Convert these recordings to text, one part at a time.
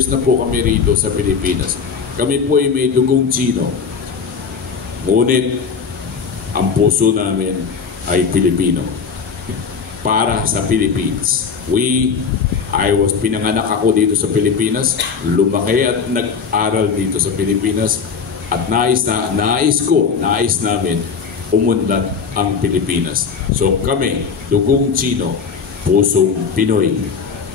Na po kami rito sa Pilipinas. Kami po ay may dugong Tsino. Ngunit, ang puso namin ay Pilipino. Para sa Philippines. Pinanganak ako dito sa Pilipinas, lumaki at nag-aral dito sa Pilipinas, at nais namin umunlad ang Pilipinas. So kami, dugong Tsino, pusong Pinoy,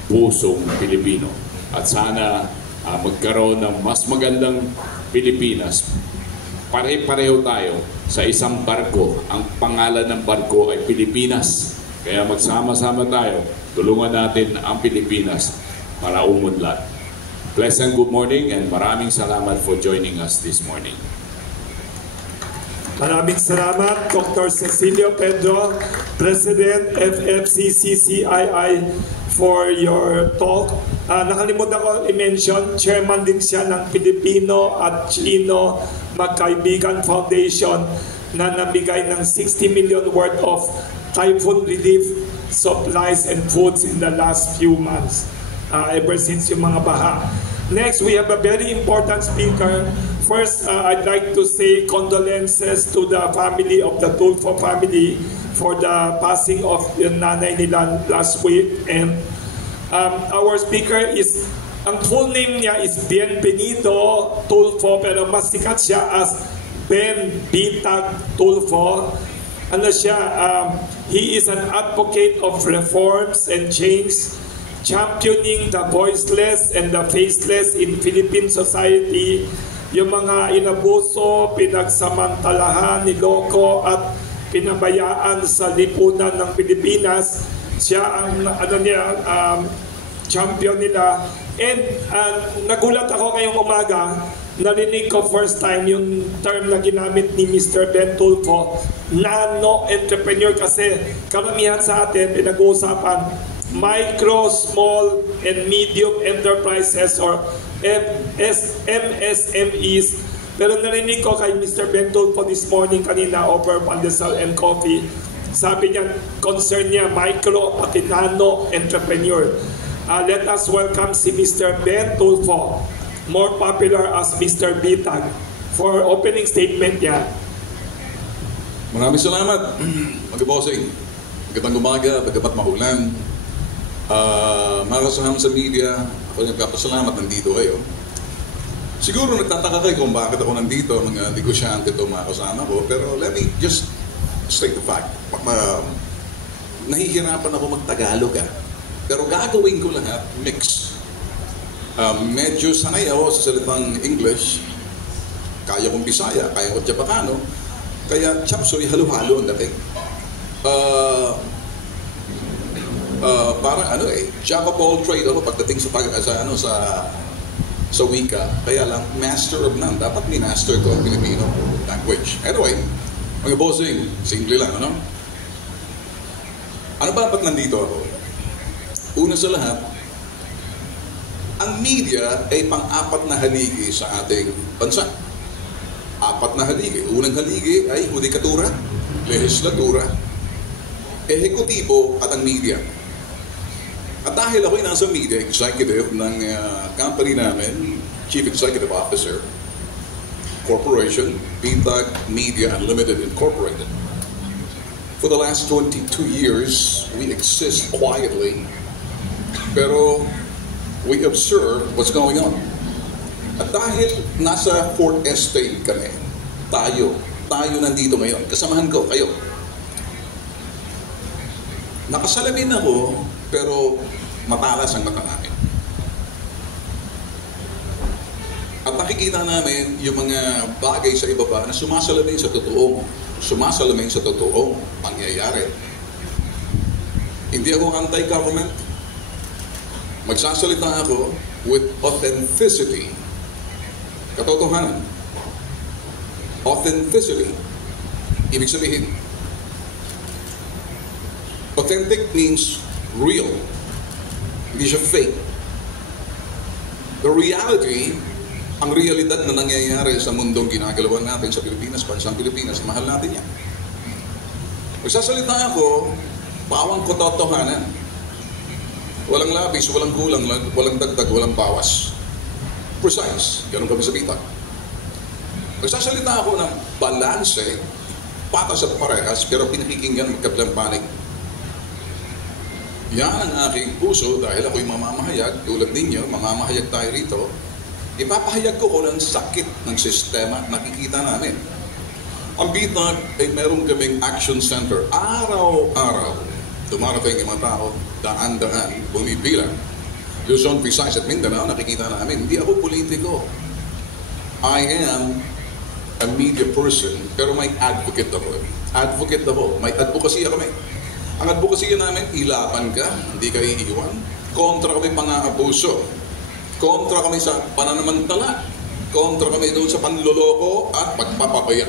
pusong Pilipino. At sana magkaroon ng mas magandang Pilipinas. Pare-pareho tayo sa isang barko. Ang pangalan ng barko ay Pilipinas. Kaya magsama-sama tayo. Tulungan natin ang Pilipinas para umunlad. Pleasant good morning and maraming salamat for joining us this morning. Maraming salamat, Dr. Cecilio Pedro, President FFCCCII, for your talk. Nakalimutan ko i-mention, chairman din siya ng Filipino at Chino Magkaibigan Foundation na nabigay ng 60 million worth of typhoon relief supplies and foods in the last few months, ever since yung mga baha. Next, we have a very important speaker. First, I'd like to say condolences to the family of the Tulfo family for the passing of yung nanay nila last week. And our speaker is, ang full name niya is Bienvenido Tulfo, pero mas sikat siya as Ben Bitag Tulfo. Ano siya, he is an advocate of reforms and change, championing the voiceless and the faceless in Philippine society. Yung mga inabuso, pinagsamantalahan, niloko at pinabayaan sa lipunan ng Pilipinas, siya ang champion nila. And nagulat ako ngayong umaga, narinig ko first time yung term na ginamit ni Mr. Ben Tulfo, nano-entrepreneur, kasi karamihan sa atin pinag-uusapan micro, small, and medium enterprises or MSMEs. Pero narinig ko kay Mr. Ben Tulfo this morning kanina over pandesal and coffee. Sabi niya, concern niya micro at nano entrepreneur. Let us welcome si Mr. Ben Tulfo, more popular as Mr. Bitag, for opening statement niya. Maraming salamat, mga bossing. Magandang umaga, bagamat mahulan. Mga kasama sa media, ako nagpapasalamat nandito kayo. Siguro nagtataka kayo kung bakit ako nandito, mga negosyante ito, mga kasama ko. Pero let me just state the fact. Nahihirapan ako mag-Tagalog pero gagawin ko lahat mix. Medyo sanay ako sa salitang English. Kaya kong Bisaya, kaya kong Japacano. Kaya chapsoy, halo-halo ang dating. Parang jack of all trade ako pagdating sa wika. Kaya lang, master of none. Dapat ni-master ko ang Filipino language. Anyway, mga bossing, simple lang, ano? Ano ba ba't nandito ako? Una sa lahat, ang media ay pang-apat na haligi sa ating bansa. Apat na haligi. Unang haligi ay hudikatura, legislatura, ehekutibo at ang media. At dahil ako'y nasa media executive ng company namin, Chief Executive Officer, Corporation, Bitag Media Unlimited Incorporated. For the last 22 years, we exist quietly, pero we observe what's going on. At dahil nasa Fourth Estate kami, tayo nandito ngayon, kasamahan ko kayo. Nakasalamin ako, pero matalas ang mata namin. At nakikita namin yung mga bagay sa ibaba na sumasalamin sa totoong pangyayari. Hindi ako anti-government. Magsasalita ako with authenticity. Katotohanan. Authenticity. Ibig sabihin, authentic means real. Hindi siya fake. The reality, ang realidad na nangyayari sa mundong ginagalawan natin sa Pilipinas, bansang Pilipinas, mahal natin yan. Magsasalita ako, bawang katotohanan. Walang labis, walang kulang, walang dagdag, walang bawas. precise. Ganun kami sa bitag. Nagsasalita ako ng balanse, patas at parehas, pero pinakikinggan magkabilang panig. Yan ang aking puso dahil ako'y mamamahayag, tulad ninyo, mamamahayag tayo rito. Ipapahayag ko kung ang sakit ng sistema nakikita namin. Ang bitag ay meron kaming action center. Araw-araw, dumarating yung mga tao, daan-daan, bumibilang. Luzon, Visayas at Mindanao, nakikita namin. Hindi ako politiko. I am a media person, pero may advocate ako. Advocate ako. May advokasya kami. Ang advokasya namin, ilaban ka, hindi ka iiwan. Kontra kami pang-aabuso. Kontra kami sa pananamantala. Kontra kami doon sa panloloko at pagpapabaya.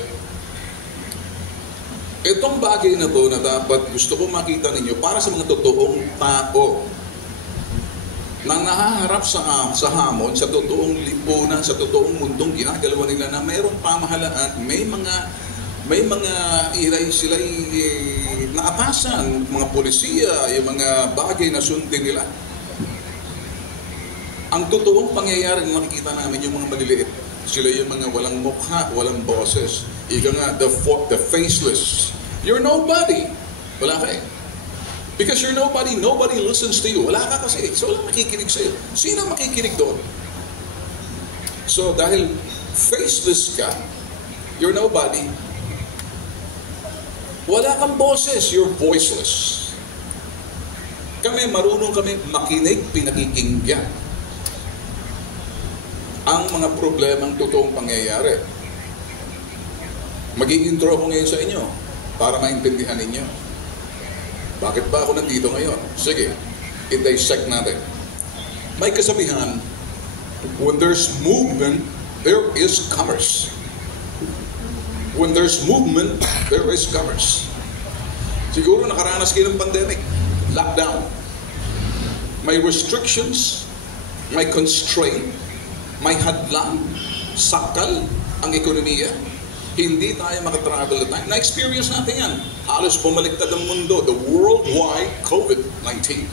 Itong bagay na to na dapat gusto ko makita ninyo para sa mga totoong tao nang nahaharap sa hamon, sa totoong lipunan, sa totoong mundong ginagalawa nila na mayroong pamahalaan, may mga iray sila'y naatasan, mga polisiya, yung mga bagay na sundin nila. Ang totoong pangyayari na nakikita namin yung mga maliliit, sila yung mga walang mukha, walang boses. Ika nga, the faceless. You're nobody. Wala ka eh. Because you're nobody, nobody listens to you. Wala ka kasi. So, walang makikinig sa'yo. Sino makikinig doon? So, dahil faceless ka, you're nobody, wala kang boses, you're voiceless. Kami, marunong kami makinig, pinakikinggan ang mga problemang totoong pangyayari. Mag-i-intro ako ngayon sa inyo para maintindihan ninyo. Bakit ba ako nandito ngayon? Sige, i-dissect natin. May kasabihan, when there's movement, there is commerce. When there's movement, there is commerce. Siguro nakaranas kayo ng pandemic, lockdown. May restrictions, may constraint, may hadlang, sakal ang ekonomiya. Hindi tayo makatravel at time. Na-experience natin yan. Halos bumaliktad ang mundo. The worldwide COVID-19.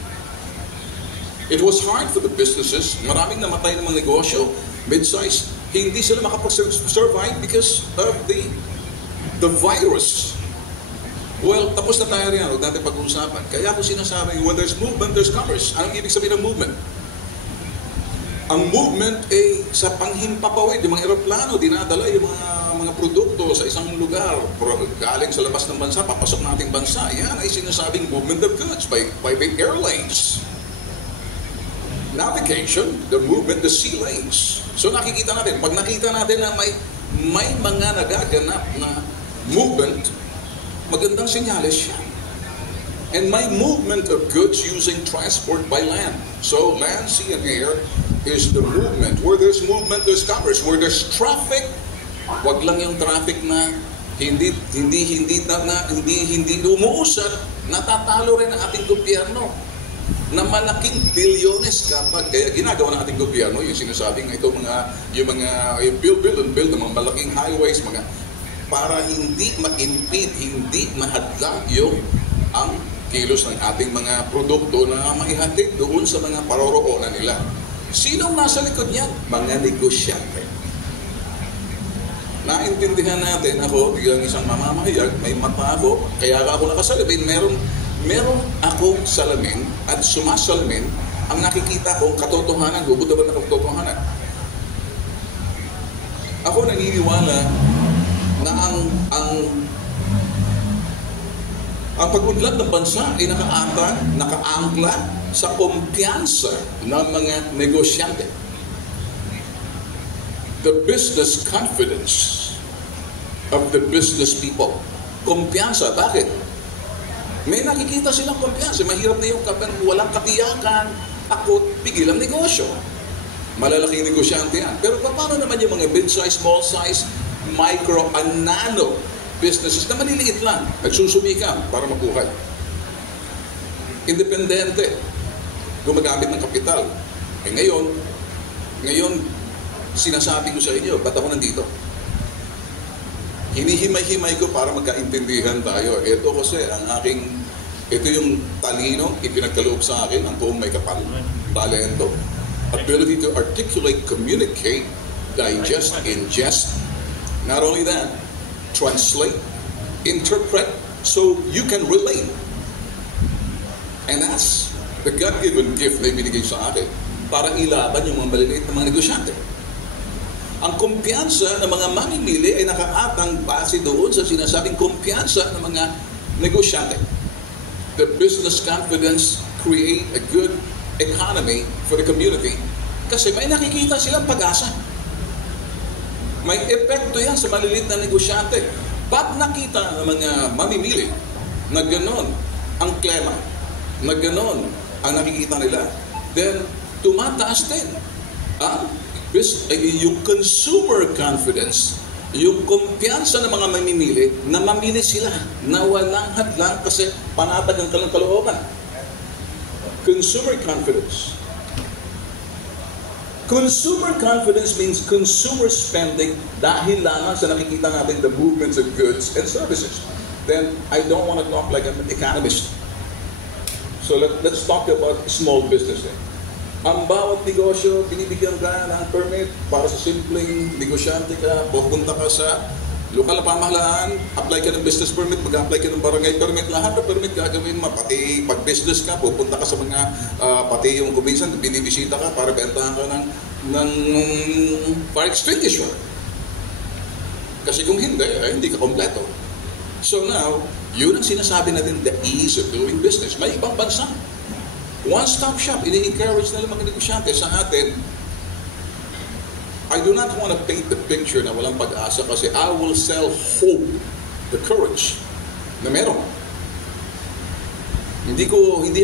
It was hard for the businesses. Maraming namatay ng mga negosyo. Mid-size. Hindi sila makapag-survive because of the virus. Well, tapos na tayo rin. Huwag natin pag-uusapan. Kaya ako sinasabi, when there's movement, there's commerce. Anong ibig sabihin ng movement? Ang movement ay sa panghimpapawid. Yung mga aeroplano, dinadala yung mga produkto sa isang lugar, galing sa labas ng bansa, papasok nating bansa. Yan ay sinasabing movement of goods by the airlines. Navigation, the movement, the sea lanes. So nakikita natin, pag nakita natin na may mga nagaganap na movement, magandang senyales siya. And may movement of goods using transport by land. So land, sea, and air is the movement. Where there's movement, there's commerce. Where there's traffic, wag lang yung traffic na hindi umuusad, natatalo rin ang ating gobyerno na malaking bilyones kapag kaya ginagawa ng ating gobyerno yung sinasabing ito yung build ng mga malaking highways, mga para hindi ma-impede, hindi mahadlang yung ang kilos ng ating mga produkto na maihatid doon sa mga paroroonan nila. Sinong nasa likod niyan? Mga negosyante. Naintindihan natin, ako bilang isang mamamahayag, may mata ako, kaya ako nakasalamin, meron akong salamin at sumasalamin ang nakikita kong katotohanan, hubot na ba na katotohanan? Ako naniniwala na ang pag-unlad ng bansa ay nakaangkla sa kumpiyansa ng mga negosyante. The business confidence of the business people. Kumpiyansa. Bakit? May nakikita silang kumpiyansa. Mahirap na yung walang katiyakan, takot, pigil ang negosyo. Malalaking negosyante yan. Pero paano naman yung mga mid-size, small-size, micro, and nano businesses na maliliit lang, nagsusumikap para mabuhay? Independente, gumagamit ng kapital. Ngayon, sinasabi ko sa inyo, ba't ako nandito? Hinihimay-himay ko para magkaintindihan tayo. Ito kasi ito yung talino, ipinagkaloob sa akin, ang buong may kapal, talento. ability to articulate, communicate, digest, ingest. Not only that, translate, interpret, so you can relate. And that's the God-given gift na ibinigay sa akin para ilaban yung mga maliliit na mga negosyante. Ang kumpiyansa ng mga mamimili ay nakaatang base doon sa sinasabing kumpiyansa ng mga negosyante. The business confidence create a good economy for the community kasi may nakikita silang pag-asa. May epekto yan sa maliliit na negosyante. Pag nakita ng mga mamimili na ganon ang klema, na ganon ang nakikita nila, then tumataas din yung consumer confidence, yung kumpiyansa ng mga mamimili na mamili sila na walang hadlang kasi panatag ang kanilang kalooban. Consumer confidence. Consumer confidence means consumer spending dahil lamang sa nakikita natin the movements of goods and services. Then I don't want to talk like an economist. So let's talk about small business. Ang bawat negosyo, binibigyan ka ng permit para sa simpleng negosyante ka, pupunta ka sa lokal na pamahalaan, apply ka ng business permit, mag-apply ka ng barangay permit, lahat ng permit gagawin mo, pati pag business ka, pupunta ka sa mga, pati yung kuminsan, binibisita ka para bentahan ka ng fire extinguisher. Kasi kung hindi ka kompleto. So now, yun ang sinasabi natin, the ease of doing business. May ibang bansa. One-stop shop, ini-encourage nila mga negosyante sa atin. I do not want to paint the picture na walang pag-asa kasi I will sell hope, the courage na meron. Hindi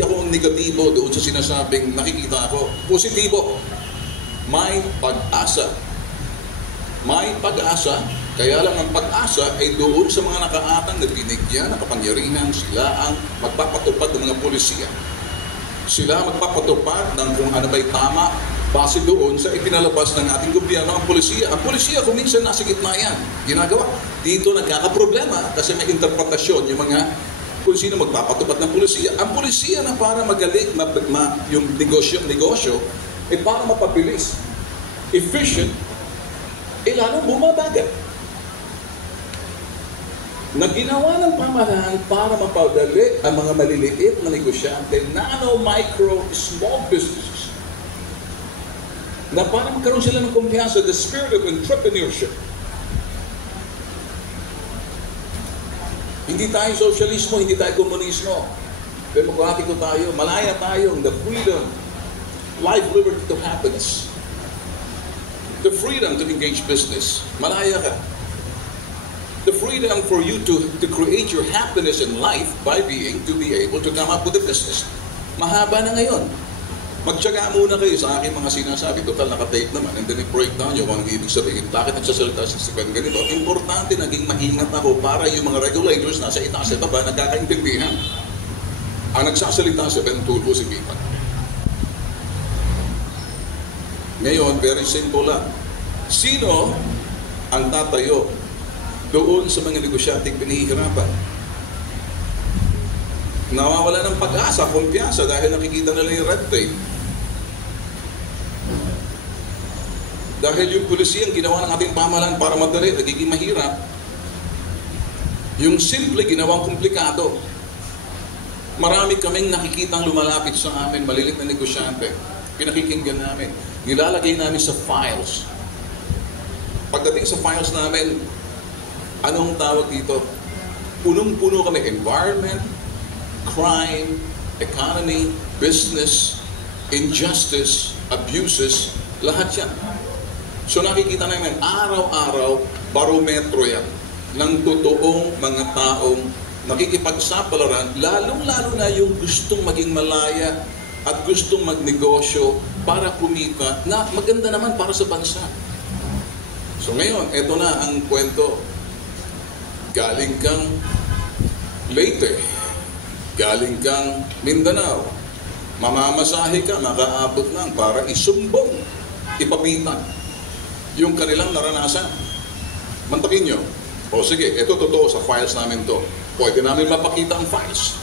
ako negatibo doon sa sinasabing nakikita ako. Positibo. May pag-asa. May pag-asa, kaya lang ang pag-asa ay doon sa mga nakaatang na binigyan, nakapangyarihan, sila ang magpapatupad ng mga polisiya. Sila magpapatupad ng kung ano ba'y tama base doon sa ipinalabas ng ating gobyerno ang polisiya. Ang polisiya kuminsan nasa gitna yan. Ginagawa. Dito nagkakaproblema kasi may interpretasyon yung mga kung sino magpapatupad ng polisiya. Ang polisiya na para magaling yung negosyo, para mapabilis, efficient, lalong bumabagal. Na ginawa ng pamahalaan para mapadali ang mga maliliit na negosyante, nano, micro, small businesses, na para magkaroon sila ng kumpiyansa, the spirit of entrepreneurship. Hindi tayo sosyalismo, hindi tayo komunismo. Demokratiko tayo, malaya tayo, the freedom, life, liberty to happiness. The freedom to engage business. Malaya ka. The freedom for you to create your happiness in life by to be able to come up with a business. Mahaba na ngayon. Magtyaga muna kayo sa aking mga sinasabi. Total, nakatape naman. And then i-breakdown nyo kung anong ibig sabihin. Bakit nagsasalita si Stephen ganito? Importante, naging maingat ako para yung mga regulators nasa itaas at baba nagkakaintindihan. Ang nagsasalita si Ben Tulfo, si Pipan. Ngayon, very simple lang. Sino ang tatayo doon sa mga negosyanteng pinahihirapan? Nawawala ng pag-asa, kumpiyansa dahil nakikita nila yung red tape. Dahil yung pulisiyang ginawa ng ating pamahalaan para madali, nagiging mahirap. Yung simple ginawang komplikado. Marami kaming nakikitang lumalapit sa amin, malilit na negosyante. Pinakikinggan namin. Nilalagay namin sa files. Pagdating sa files namin, anong tawag dito? Punong-puno kami. Environment, crime, economy, business, injustice, abuses, lahat yan. So nakikita namin, araw-araw, barometro yan ng totoong mga taong nakikipagsapalaran, lalong-lalo na yung gustong maging malaya at gustong magnegosyo para kumita na maganda naman para sa bansa. So ngayon, eto na ang kwento. Galing kang Leyte, galing kang Mindanao, mamamasahe ka, makaabot lang para isumbong, ipapitan yung kanilang naranasan. Mantakin nyo. O sige, ito totoo sa files namin to. Pwede namin mapakita ang files.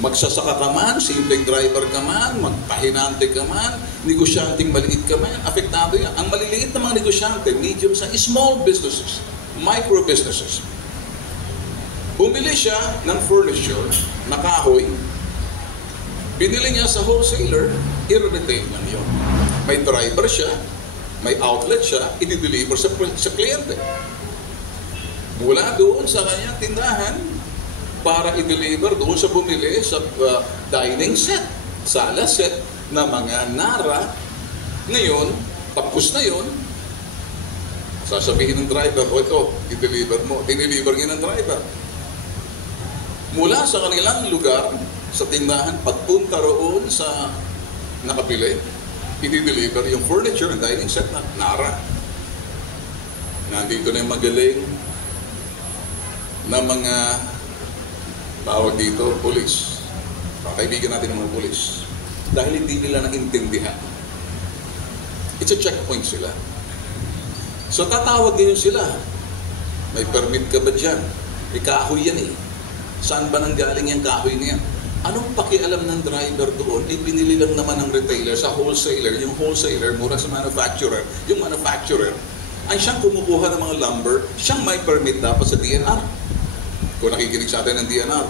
Magsasaka ka man, simpleng driver ka man, magpahinante ka man, negosyanteng maliit ka man, apektado yan. Ang maliliit na mga negosyante, medium sa small businesses, micro businesses. Bumili siya ng furniture na kahoy, binili niya sa wholesaler, i-retail lang yun. May driver siya, may outlet siya, i-deliver sa kliyente. Mula doon sa kanyang tindahan, para i-deliver doon sa bumili sa dining set, sala set na mga nara. Ngayon, tapos na yun, sasabihin ng driver, o ito, i-deliver mo. Diniliver niya ng driver. Mula sa kanilang lugar, sa tindahan, pagpunta roon sa nakapili, i-deliver yung furniture and dining set na nara. Nandito na yung magaling na mga tawag dito, pulis. Kaibigan natin ng mga pulis. Dahil hindi nila naintindihan. It's a checkpoint sila. So tatawag din sila. May permit ka ba dyan? May kahoy yan eh. Saan ba nanggaling yung kahoy niya? Anong pakialam ng driver doon? Binili lang naman ng retailer sa wholesaler. Yung wholesaler, mura sa manufacturer. Yung manufacturer, ay siyang kumukuha ng mga lumber, siyang may permit dapat sa DNR. Kung nakikinig sa atin ng DNR,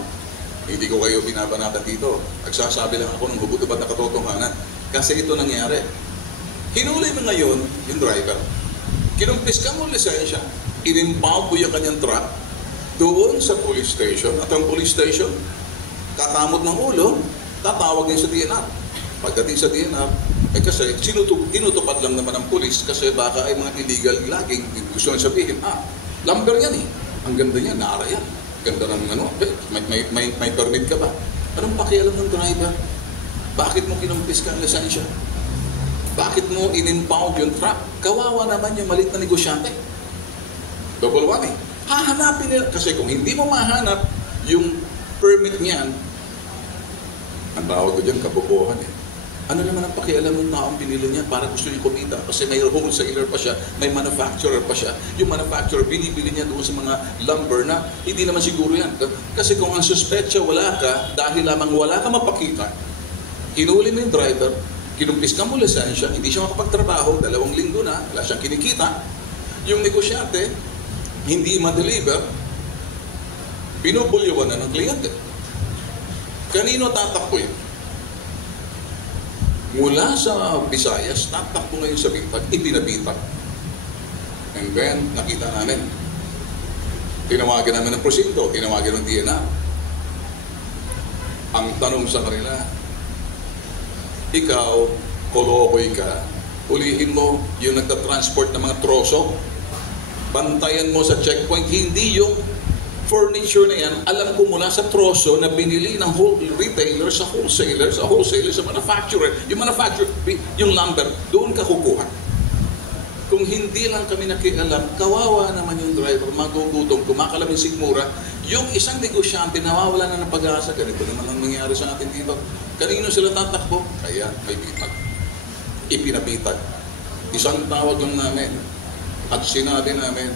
hindi ko kayo binabanatan dito. Nagsasabi lang ako ng hubot-hubad na katotohanan. Kasi ito nangyari. Hinuli mo ngayon yung driver. Kinumpis ka mo lisensya. In-impound mo yung kanyang truck doon sa police station. At ang police station, kakamot ng ulo, tatawag din sa DNR. Pagdating sa DNR, kasi tinutupad lang naman ng police kasi baka ay mga illegal laging gusto nang sabihin, lumber yan eh. Ang ganda niya, nara yan. Ganda ng may permit ka ba? Anong pakialam ng driver? Bakit mo kinumpis ka ang lisensya? Bakit mo in-impound yung truck? Kawawa naman yung malit na negosyante. Double whammy. Hahanapin nila. Kasi kung hindi mo mahanap yung permit niyan, ang tawag ko dyan, kabobohan eh. Ano naman ang pakialam ng taong pinili niya para gusto niya kumita? Kasi may wholesaler pa siya, may manufacturer pa siya. Yung manufacturer, binibili niya doon sa mga lumber na hindi naman siguro yan. Kasi kung ang suspetsa wala ka, dahil lamang wala ka mapakita, hinuli mo yung driver, kinumpis ka mo lisensya, hindi siya makapagtrabaho, 2 linggo na, wala siyang kinikita. Yung negosyante, hindi ma-deliver, binubulyawan na ng kliyente. Kanino tatakbo yun? Mula sa Visayas, tatakbo ngayon sa Bitag, ipinabitag. And then, nakita namin. Tinawagan namin ng presinto, tinawagan ng DNR. Ang tanong sa kanila, ikaw, kolokoy ka, ulihin mo yung nagtatransport ng mga troso, bantayan mo sa checkpoint, hindi yung furniture na yan, alam ko mula sa troso na binili ng retailer sa wholesaler, sa manufacturer. Yung manufacturer, yung lumber, doon ka kukuha. Kung hindi lang kami nakialam, kawawa naman yung driver, magugutom, kumakalam yung sigmura. Yung isang negosyante, nawawala na ng pag-asa. Ganito naman ang nangyari sa atin dito. Kanino sila tatakbo? Kaya may bitag. Ipinapitag. Isang tawag lang namin. At sinabi namin,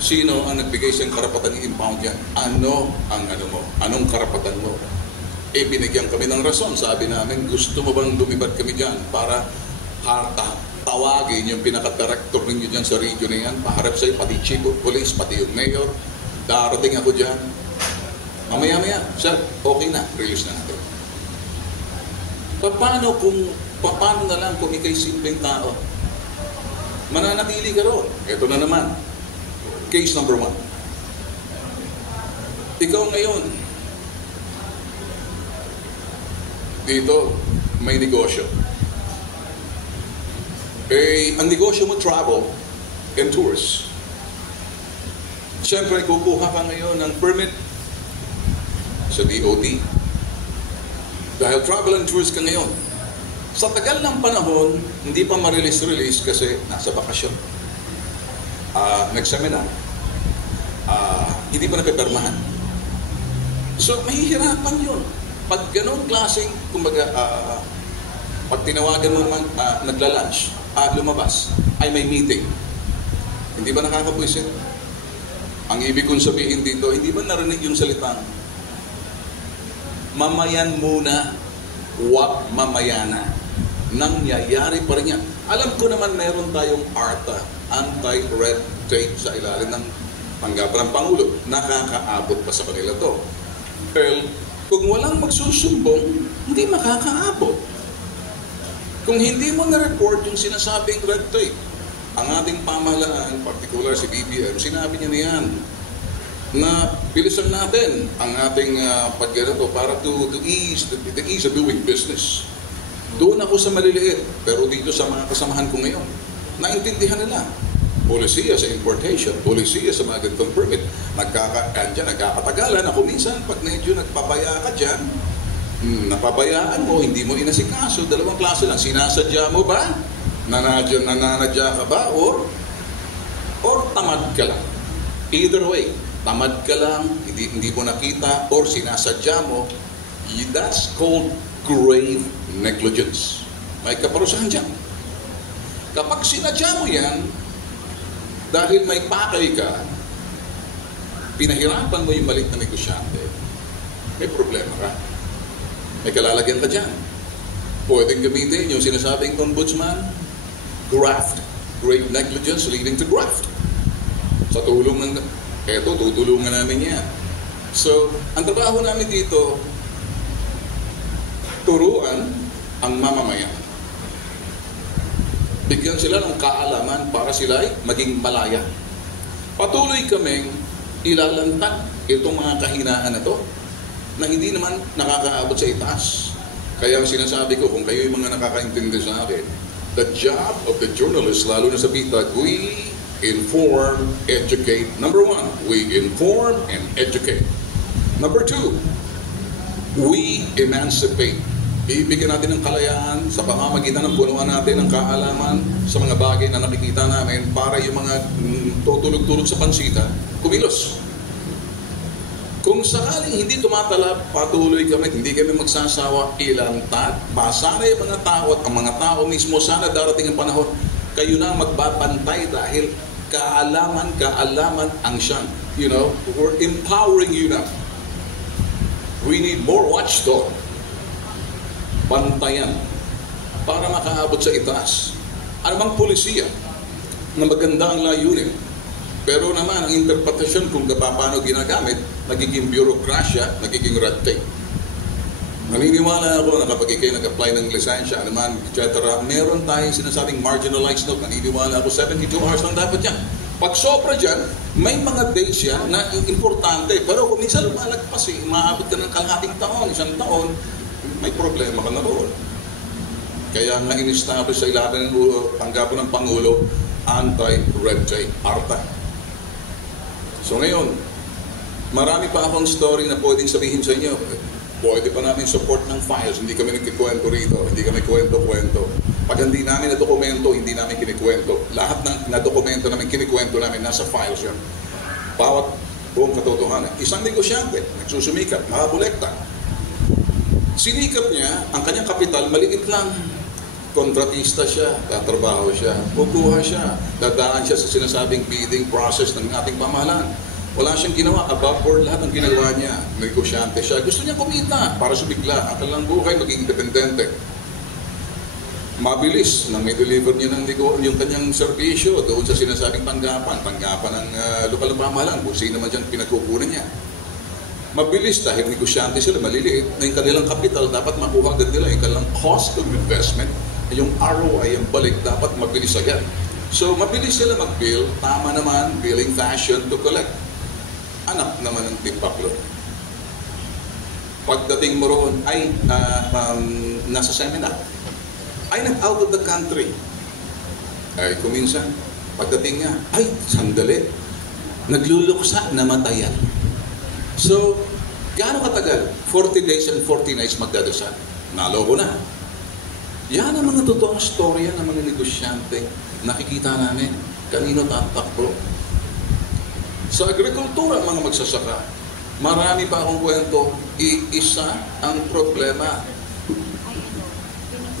sino ang nagbigay sa karapatan i-impound yan? Ano ang mo? Anong karapatan mo? Binigyan kami ng rason. Sabi namin, gusto mo bang lumipad kami dyan para tawagin yung pinaka-director ninyo dyan sa region na yan, paharap sa'yo, pati chief of police, pati yung mayor, darating ako dyan. Mamaya-maya, sir, okay na, release na natin. Paano na lang kung ikay simpleng tao? Mananatili ka roon. Ito na naman. Case number 1. Ikaw ngayon, dito, may negosyo. Ang negosyo mo, travel and tours. Siyempre, kukuha ka ngayon ng permit sa DOT. Dahil travel and tours ka ngayon. Sa tagal ng panahon, hindi pa ma-release kasi nasa bakasyon. Nag-seminar. Hindi pa napipirmahan. So, mahihirapan yun. Pag ganun klaseng, kumbaga, pag tinawagan mo naman, nagla-lunch, lumabas, ay may meeting. Hindi ba nakakabwisit? Ang ibig kong sabihin dito, hindi ba narinig yung salitang Mamayan muna, wag mamayana. Nangyayari pa rin yan. Alam ko naman meron tayong ARTA, anti-red tape sa ilalim ng tanggapan ng Pangulo. Nakakaabot pa sa kanila to. Well, kung walang magsusumbong, hindi makakaabot. Kung hindi mo na-report yung sinasabing red tape, ang ating pamahalaan, particular si BBM, sinabi niya na yan, na bilisan natin ang ating pagganito para to ease the ease of doing business. Doon ako sa maliliit, pero dito sa mga kasamahan ko ngayon, naintindihan nila. Polisiya sa importation, polisiya sa mga ganitong permit. Nagkakatagalan ako minsan pag medyo nagpabaya ka dyan, napabayaan mo, hindi mo inasikaso, dalawang klase lang. Sinasadya mo ba? Nananadya ka ba? Or tamad ka lang. Either way, tamad ka lang, hindi mo nakita, or sinasadya mo, that's called grave negligence. May kaparusahan dyan. Kapag sinadya mo yan, dahil may pakay ka, pinahirapan mo yung maliit na negosyante, may problema ka. May kalalagyan ka dyan. Pwedeng gamitin yung sinasabing ombudsman, graft. Grave negligence leading to graft. Sa tulong ng, eto, tutulungan namin yan. So, ang trabaho namin dito, turuan ang mamamayan. Bigyan sila ng kaalaman para sila ay maging malaya. Patuloy kaming ilalantad itong mga kahinaan na to na hindi naman nakakaabot sa itaas. Kaya ang sinasabi ko, kung kayo yung mga nakakaintindi sa akin, the job of the journalist, lalo na sa bitag, we inform, educate. Number one, we inform and educate. Number two, we emancipate. Bibigyan natin ng kalayaan sa pamamagitan ng punuan natin ng kaalaman sa mga bagay na nakikita namin para yung mga tutulog-tulog sa pansita, kumilos. Kung sakaling hindi tumatalab, patuloy kami, hindi kami magsasawa, ilantad, sana yung mga tao at ang mga tao mismo, sana darating ang panahon, kayo na magbabantay dahil kaalaman ang siyang. You know, we're empowering you now. We need more watchdog. Bantayan para makaabot sa itaas. Ano bang polisiya na maganda ang layunin? Pero naman, ang interpretasyon kung paano ginagamit, nagiging bureaucracia, nagiging red tape. Naniniwala ako na kapag kayo nag-apply ng lisensya, anuman, etc., meron tayong sinasabing marginalized note. Naniniwala ako 72 hours lang dapat yan. Pag sobra dyan, may mga days yan na importante. Pero kung minsan lumalagpas, maabot ka ng kalahating taon, isang taon, may problema ka na roon. Kaya nga in-establish sa ilalim ng tanggapan ng Pangulo, anti-red tape, ARTA. So ngayon, marami pa akong story na pwedeng sabihin sa inyo. Pwede pa namin support ng files, hindi kami nagkikwento rito, hindi kami kwento-kwento. Pag hindi namin na dokumento, hindi namin kinikwento. Lahat ng na-dokumento namin, kinikwento namin, nasa files yun. Bawat buong katotohanan. Isang negosyante, nagsusumikap, makakolekta. Sinikap niya, ang kanyang kapital, maliit lang. Kontratista siya, tatrabaho siya, kukuha siya, dadaan siya sa sinasabing bidding process ng ating pamahalaan. Wala siyang ginawa, above board lahat ang ginagawa niya. Negosyante siya, gusto niya kumita para sumigla, at lang buhay, maging independente. Mabilis na may deliver niya ng yung kanyang serbisyo doon sa sinasabing tanggapan ng lokal na pamahalaan, kung sino naman dyan pinagkukunan niya. Mabilis dahil negosyante sila, maliliit, na yung kanilang kapital dapat makuha agad nila, yung kanilang cost of investment, yung ROI, yung balik, dapat mabilis agad. So, mabilis sila mag-bill, tama naman, billing fashion to collect. Anak naman ng timpaklo. Pagdating mo roon, ay, nasa seminar, ay, nag-out of the country. Ay, kuminsan, pagdating niya, ay, sandali, nagluluksa, namatayan. So, gaano katagal? 40 days and 40 nights magdadasal. Naloko na. Yan ang mga totoong storya ng mga negosyante. Nakikita namin. Kanino tatakbo? Sa agrikultura, mga magsasaka, marami pa akong kwento. Isa ang problema.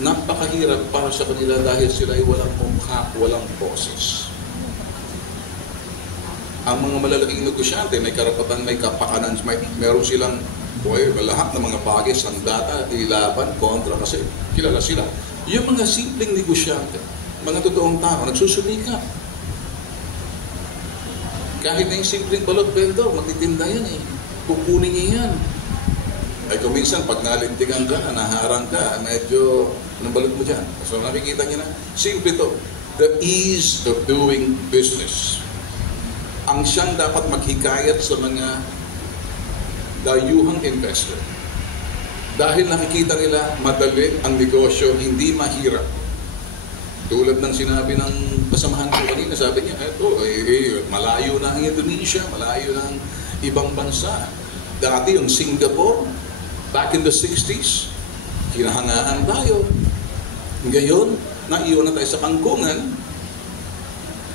Napakahirap para sa kanila dahil sila ay walang mukha, walang boses. Ang mga malalaking negosyante, may karapatan, may kapakanan, meron silang Boy, lahat ng mga bagay, sandata, ilaban, kontra, kasi kilala sila. Yung mga simpleng negosyante, mga totoong tao, nagsusumikap. Kahit na yung simpleng balot vendor, magtitinda yan eh. Kukunin niya yan. Ay kung minsan, pag nalintigan ka, naharang ka, medyo, anong balot mo dyan? So nakikita niya na, simple to. The ease of doing business. Ang siyang dapat maghikayat sa mga dayuhang investor. Dahil nakikita nila, madali ang negosyo, hindi mahirap. Tulad ng sinabi ng kasamahan ko kanina, sabi niya, malayo na ang Indonesia, malayo na ang ibang bansa. Dati yung Singapore, back in the 60s, kinahangaan tayo. Ngayon, naiwan na tayo sa kangkungan.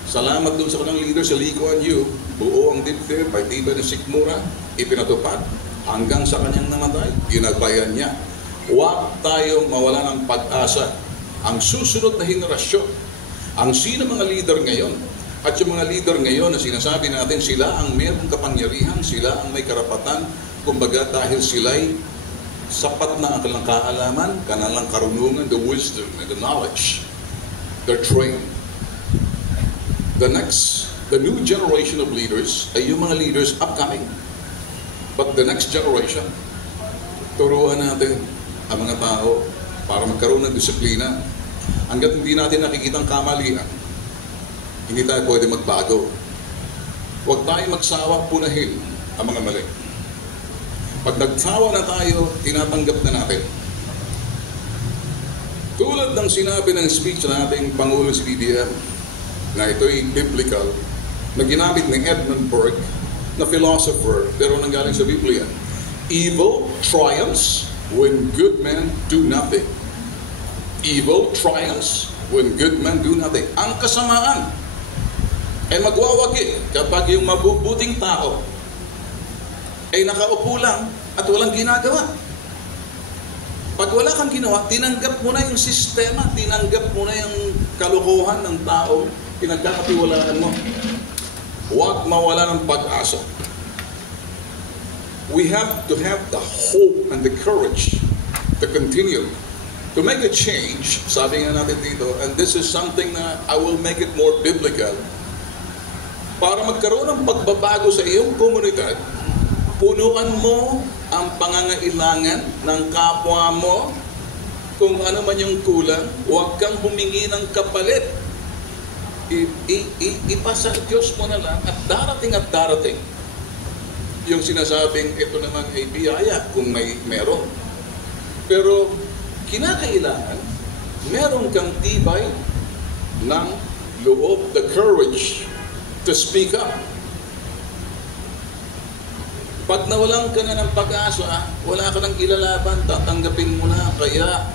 Salamat dun sa kanang leader, sa Lee Kuan Yew, buo ang dibdib, partiba ng sikmura, ipinatupad, hanggang sa kanyang namatay, ginagbayan niya. Huwag tayo mawala ng pag-asa. Ang susunod na henerasyon, ang sino mga leader ngayon, at yung mga leader ngayon na sinasabi natin, sila ang mayroong kapangyarihan, sila ang may karapatan, kumbaga dahil sila'y sapat na ang kanilang kaalaman, kanilang karunungan, the wisdom and the knowledge. They're trained. The new generation of leaders ay yung mga leaders upcoming. But the next generation, turuan natin ang mga tao para magkaroon ng disiplina. Hanggat hindi natin nakikita ang kamalian, hindi tayo pwede magbago. Huwag tayo magsawang punahin ang mga mali. Pag nagsawa na tayo, tinatanggap na natin. Tulad ng sinabi ng speech na ating Pangulo si BBM, na ito'y biblical, na ginamit ni Edmund Burke, na philosopher, pero nanggaling sa Biblia. Evil triumphs when good men do nothing. Evil triumphs when good men do nothing. Ang kasamaan ay magwawagi kapag yung mabubuting tao ay nakaupo lang at walang ginagawa. Pag wala kang ginawa, tinanggap mo na yung sistema, tinanggap mo na yung kalokohan ng tao, pinagkakatiwalaan mo. Huwag mawala ng pag-asa. We have to have the hope and the courage to continue to make a change. Sabi nga natin dito, and this is something na I will make it more biblical. Para magkaroon ng pagbabago sa iyong komunidad, punuan mo ang pangangailangan ng kapwa mo. Kung ano man yung kulang, huwag kang humingi ng kapalit. Ipasa sa Diyos mo na lang at darating yung sinasabing ito naman ay biyaya kung meron. Pero kinakailangan meron kang tibay ng loob, the courage to speak up. Pag nawalan ka na ng pag-asa, wala ka nang ilalaban, tatanggapin mo na. Kaya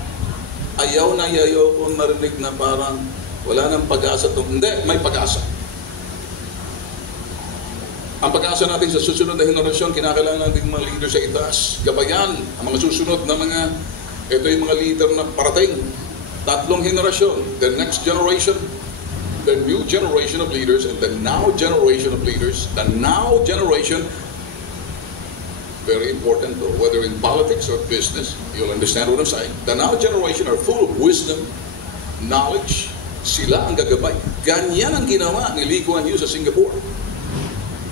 ayaw ko marinig na parang wala nang pag-asa to. Hindi, may pag-asa. Ang pag-asa natin sa susunod na henerasyon, kinakailangan natin mga leader sa itaas. Gabayan ang mga susunod na ito yung mga leader na parating. 3 henerasyon. The next generation, the new generation of leaders, and the now generation of leaders. The now generation, very important though, whether in politics or business, you'll understand what I'm saying. The now generation are full of wisdom, knowledge. Sila ang gagabay. Ganyan ang ginawa ni Lee Kuan Yew sa Singapore.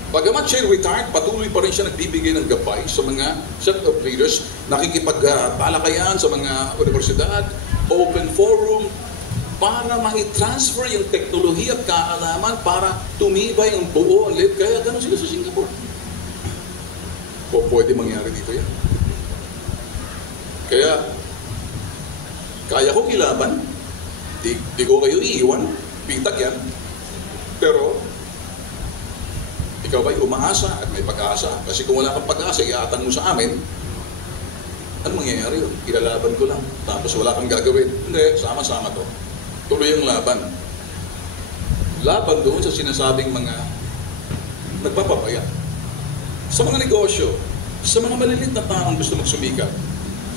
Bagamat siya retired, patuloy pa rin siya nagbibigay ng gabay sa mga set of leaders, nakikipagtalakayan sa mga universidad, open forum, para ma-transfer yung teknolohiya at kaalaman para tumibay ang buo ang lid. Kaya gano'n sila sa Singapore. O pwede mangyari dito yan. Kaya kong ilaban, di ko kayo iiwan, pitag yan. Pero ikaw ba'y umaasa at may pag-asa? Kasi kung wala kang pag-asa, iatang mo sa amin, ano mangyayari yun? Ilalaban ko lang. Tapos wala kang gagawin. Hindi, sama-sama to. Tuloy ang laban. Laban doon sa sinasabing mga nagpapabaya. Sa mga negosyo, sa mga maliliit na taong gusto magsumika.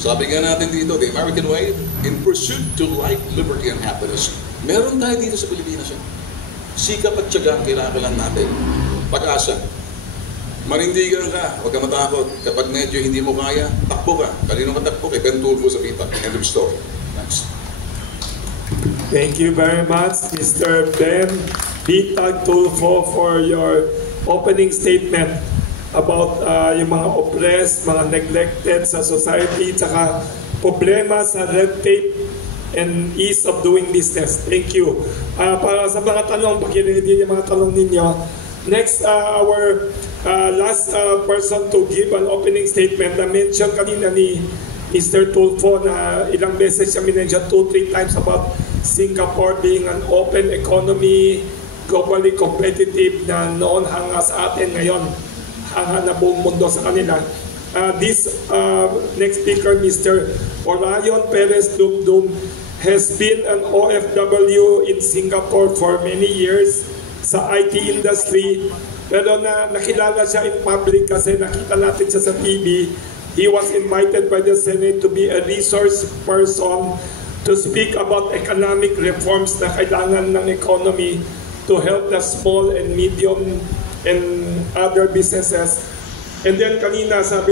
Sabi nga natin dito, the American way, in pursuit to life, liberty, and happiness. Meron tayo dito sa Pilipinas yan. Sikap at tiyaga ang kailangan natin. Pag-asa. Manindigan ka, huwag ka matakot. Kapag medyo hindi mo kaya, takbo ka. Kanino ka takbo? Kay Ben Tulfo sa Pitag. End of story. Next. Thank you very much, Mr. Ben Pitag Tulfo, for your opening statement about yung mga oppressed, mga neglected sa society, tsaka problema sa red tape and ease of doing business. Thank you. Para sa mga tanong, pakiredy yung mga tanong ninyo. Next, our last person to give an opening statement, na mention kanina ni Mr. Tulfo na ilang beses siya minention 2-3 times about Singapore being an open economy, globally competitive, na noon hanga sa atin, ngayon hanga na buong mundo sa kanila. This next speaker, Mr. Orion Perez Dumdum, has been an OFW in Singapore for many years sa IT industry, pero nakilala siya in public kasi nakita natin siya sa TV. He was invited by the Senate to be a resource person to speak about economic reforms na kailangan ng economy to help the small and medium and other businesses. And then kanina sabi